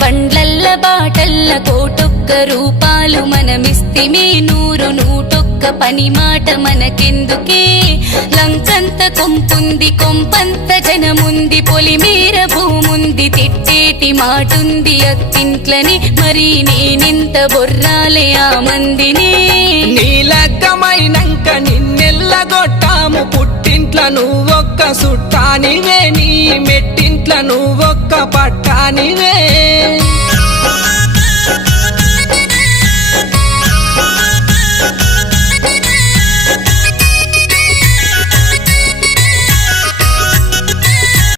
బండ్లల్ల బాటల్ల కోటొక్క రూపాలు మనమిస్తిమి నూటొక్క పని మాట మనకెందుకే లంకంత కొంపుంది కొంపంత జనముంది పొలిమేర భూముంది తిట్టేటి మాటుంది అత్తింట్లని మరి నేనెంత బొర్రాలే ఆ మందిని నీలగ్గమైనంక నిన్నెల్లగొట్టాము పుట్టింట్ల నువ్వొక్క సుట్టానివే నీ మెట్టింట్ల నువ్వొక్క పట్టానివే